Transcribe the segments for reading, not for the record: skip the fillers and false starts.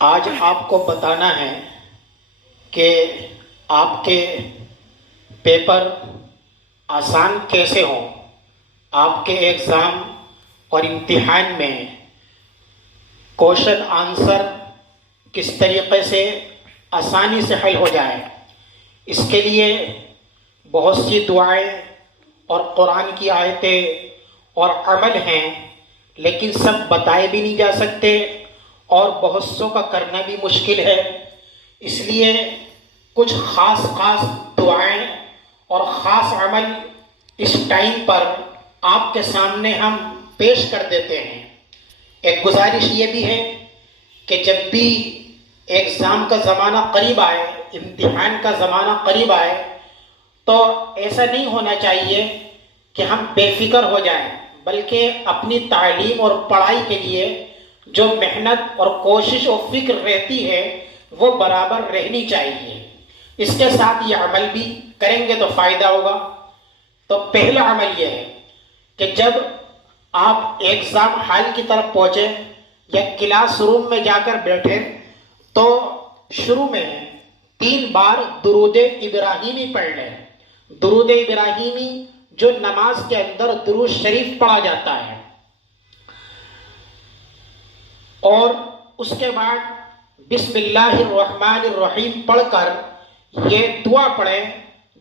آج آپ کو بتانا ہے کہ آپ کے پیپر آسان کیسے ہوں، آپ کے ایگزام اور امتحان میں کوشچن آنسر کس طریقے سے آسانی سے حل ہو جائے۔ اس کے لیے بہت سی دعائیں اور قرآن کی آیتیں اور عمل ہیں، لیکن سب بتائے بھی نہیں جا سکتے اور بہت سو کا کرنا بھی مشکل ہے۔ اس لیے کچھ خاص دعائیں اور خاص عمل اس ٹائم پر آپ کے سامنے ہم پیش کر دیتے ہیں۔ ایک گزارش یہ بھی ہے کہ جب بھی ایگزام کا زمانہ قریب آئے، امتحان کا زمانہ قریب آئے، تو ایسا نہیں ہونا چاہیے کہ ہم بے فکر ہو جائیں، بلکہ اپنی تعلیم اور پڑھائی کے لیے جو محنت اور کوشش و فکر رہتی ہے وہ برابر رہنی چاہیے۔ اس کے ساتھ یہ عمل بھی کریں گے تو فائدہ ہوگا۔ تو پہلا عمل یہ ہے کہ جب آپ ایگزام ہال کی طرف پہنچے یا کلاس روم میں جا کر بیٹھے تو شروع میں 3 بار درود ابراہیمی پڑھ لیں۔ درود ابراہیمی جو نماز کے اندر درود شریف پڑھا جاتا ہے، اور اس کے بعد بسم اللہ الرحمن الرحیم پڑھ کر یہ دعا پڑھیں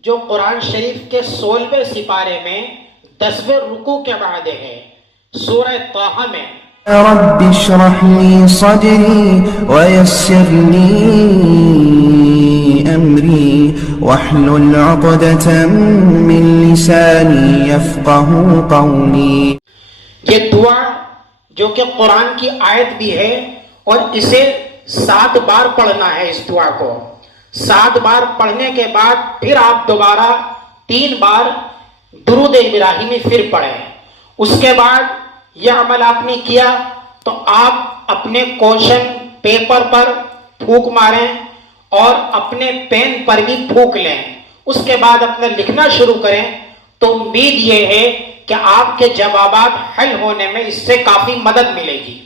جو قرآن شریف کے 16ویں سپارے میں 10ویں رکوع کے بعد ہے، سورہ طٰہٰ میں۔ رب اشرح لي صدري ويسر لي أمري واحلل عقدة من لساني يفقه قولي۔ یہ دعا جو کہ قرآن کی آیت بھی ہے، اور اسے 7 بار پڑھنا ہے۔ اس دعا کو 7 بار پڑھنے کے بعد پھر آپ دوبارہ 3 بار درود ابراہیمی پھر پڑھیں۔ اس کے بعد یہ عمل آپ نے کیا تو آپ اپنے کوشچن پیپر پر پھونک ماریں اور اپنے پین پر بھی پھونک لیں۔ اس کے بعد اپنا لکھنا شروع کریں تو امید یہ ہے کہ آپ کے جوابات حل ہونے میں اس سے کافی مدد ملے گی۔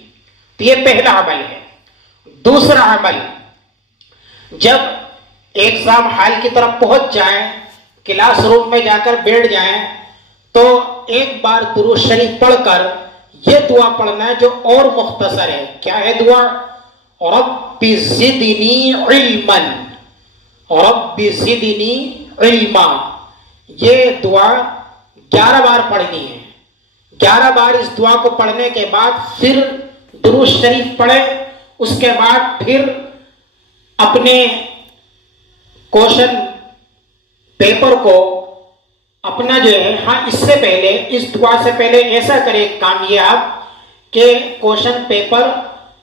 تو یہ پہلا عمل ہے۔ دوسرا عمل، جب ایگزام ہال کی طرف پہنچ جائیں، کلاس روم میں جا کر بیٹھ جائیں، تو ایک بار درود شریف پڑھ کر یہ دعا پڑھنا ہے جو اور مختصر ہے۔ کیا ہے دعا؟ رب زدنی علما، رب زدنی علما۔ یہ دعا 11 بار پڑھنی ہے۔ 11 بار اس دعا کو پڑھنے کے بعد پھر درود شریف پڑھیں۔ اس کے بعد پھر اپنے کوشچن پیپر کو اپنا جو ہے، اس سے پہلے، اس دعا سے پہلے ایسا کریں کام یہ آپ کہ کوشچن پیپر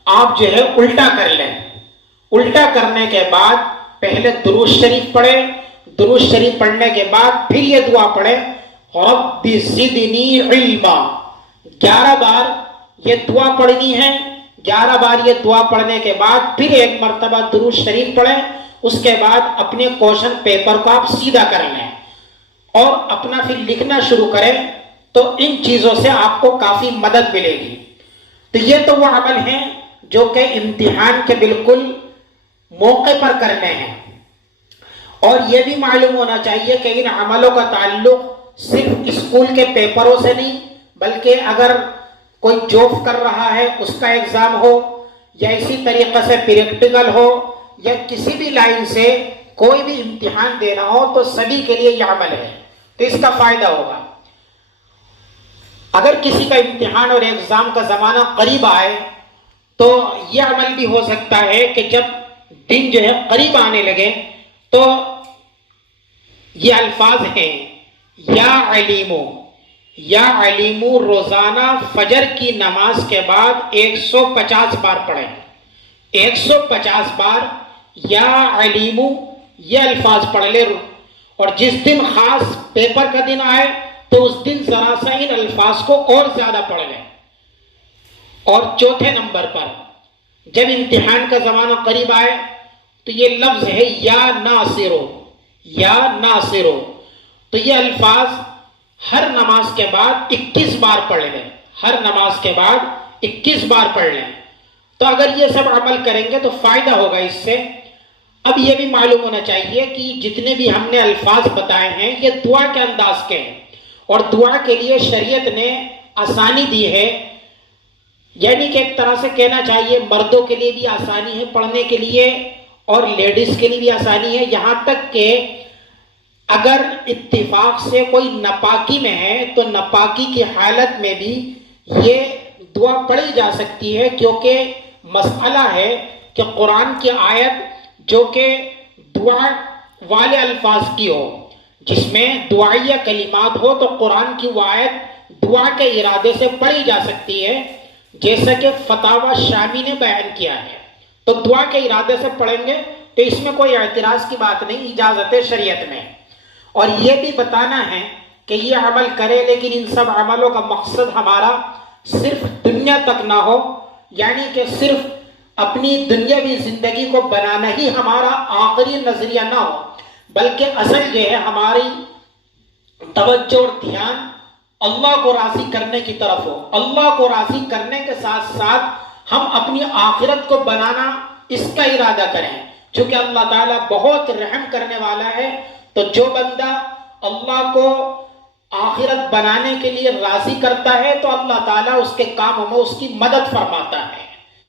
آپ جو ہے الٹا کر لیں۔ الٹا کرنے کے بعد پہلے درود شریف پڑھیں، درود شریف پڑھنے کے بعد پھر یہ دعا پڑھیں رب زدنی علما۔ 11 بار یہ دعا پڑھنی ہے۔ 11 بار یہ دعا پڑھنے کے بعد پھر ایک مرتبہ درود شریف پڑھیں۔ اس کے بعد اپنے کوشچن پیپر کو آپ سیدھا کر لیں اور اپنا پھر لکھنا شروع کریں، تو ان چیزوں سے آپ کو کافی مدد ملے گی۔ تو یہ تو وہ عمل ہیں جو کہ امتحان کے بالکل موقع پر کرنے ہیں۔ اور یہ بھی معلوم ہونا چاہیے کہ ان عملوں کا تعلق صرف اسکول کے پیپروں سے نہیں، بلکہ اگر کوئی جاب کر رہا ہے، اس کا ایگزام ہو، یا اسی طریقے سے پریکٹیکل ہو، یا کسی بھی لائن سے کوئی بھی امتحان دینا ہو، تو سبھی کے لیے یہ عمل ہے، تو اس کا فائدہ ہوگا۔ اگر کسی کا امتحان اور ایگزام کا زمانہ قریب آئے تو یہ عمل بھی ہو سکتا ہے کہ جب دن جو ہے قریب آنے لگے تو یہ الفاظ ہیں یا علیمو، یا علیمو روزانہ فجر کی نماز کے بعد 150 بار پڑھیں۔ 150 بار یا علیمو یہ الفاظ پڑھ لے، اور جس دن خاص پیپر کا دن آئے تو اس دن ذرا سا ان الفاظ کو اور زیادہ پڑھ لیں۔ اور چوتھے نمبر پر جب امتحان کا زمانہ قریب آئے تو یہ لفظ ہے یا ناصرو، یا ناصرو، تو یہ الفاظ ہر نماز کے بعد 21 بار پڑھ لیں۔ ہر نماز کے بعد 21 بار پڑھ لیں۔ تو اگر یہ سب عمل کریں گے تو فائدہ ہوگا اس سے۔ اب یہ بھی معلوم ہونا چاہیے کہ جتنے بھی ہم نے الفاظ بتائے ہیں یہ دعا کے انداز کے ہیں، اور دعا کے لیے شریعت نے آسانی دی ہے، یعنی کہ ایک طرح سے کہنا چاہیے مردوں کے لیے بھی آسانی ہے پڑھنے کے لیے اور لیڈیز کے لیے بھی آسانی ہے، یہاں تک کہ اگر اتفاق سے کوئی ناپاکی میں ہے تو ناپاکی کی حالت میں بھی یہ دعا پڑھی جا سکتی ہے، کیونکہ مسئلہ ہے کہ قرآن کی آیت جو کہ دعا والے الفاظ کی ہو، جس میں دعائیہ کلمات ہو، تو قرآن کی وہ آیت دعا کے ارادے سے پڑھی جا سکتی ہے، جیسا کہ فتاوی شامی نے بیان کیا ہے۔ تو دعا کے ارادے سے پڑھیں گے تو اس میں کوئی اعتراض کی بات نہیں، اجازت ہے شریعت میں۔ اور یہ بھی بتانا ہے کہ یہ عمل کرے، لیکن ان سب عملوں کا مقصد ہمارا صرف دنیا تک نہ ہو، یعنی کہ صرف اپنی دنیاوی زندگی کو بنانا ہی ہمارا آخری نظریہ نہ ہو، بلکہ اصل جو ہے ہماری توجہ اور دھیان اللہ کو راضی کرنے کی طرف ہو۔ اللہ کو راضی کرنے کے ساتھ ساتھ ہم اپنی آخرت کو بنانا اس کا ارادہ کریں، چونکہ اللہ تعالیٰ بہت رحم کرنے والا ہے۔ تو جو بندہ اللہ کو آخرت بنانے کے لیے راضی کرتا ہے تو اللہ تعالیٰ اس کے کاموں میں اس کی مدد فرماتا ہے۔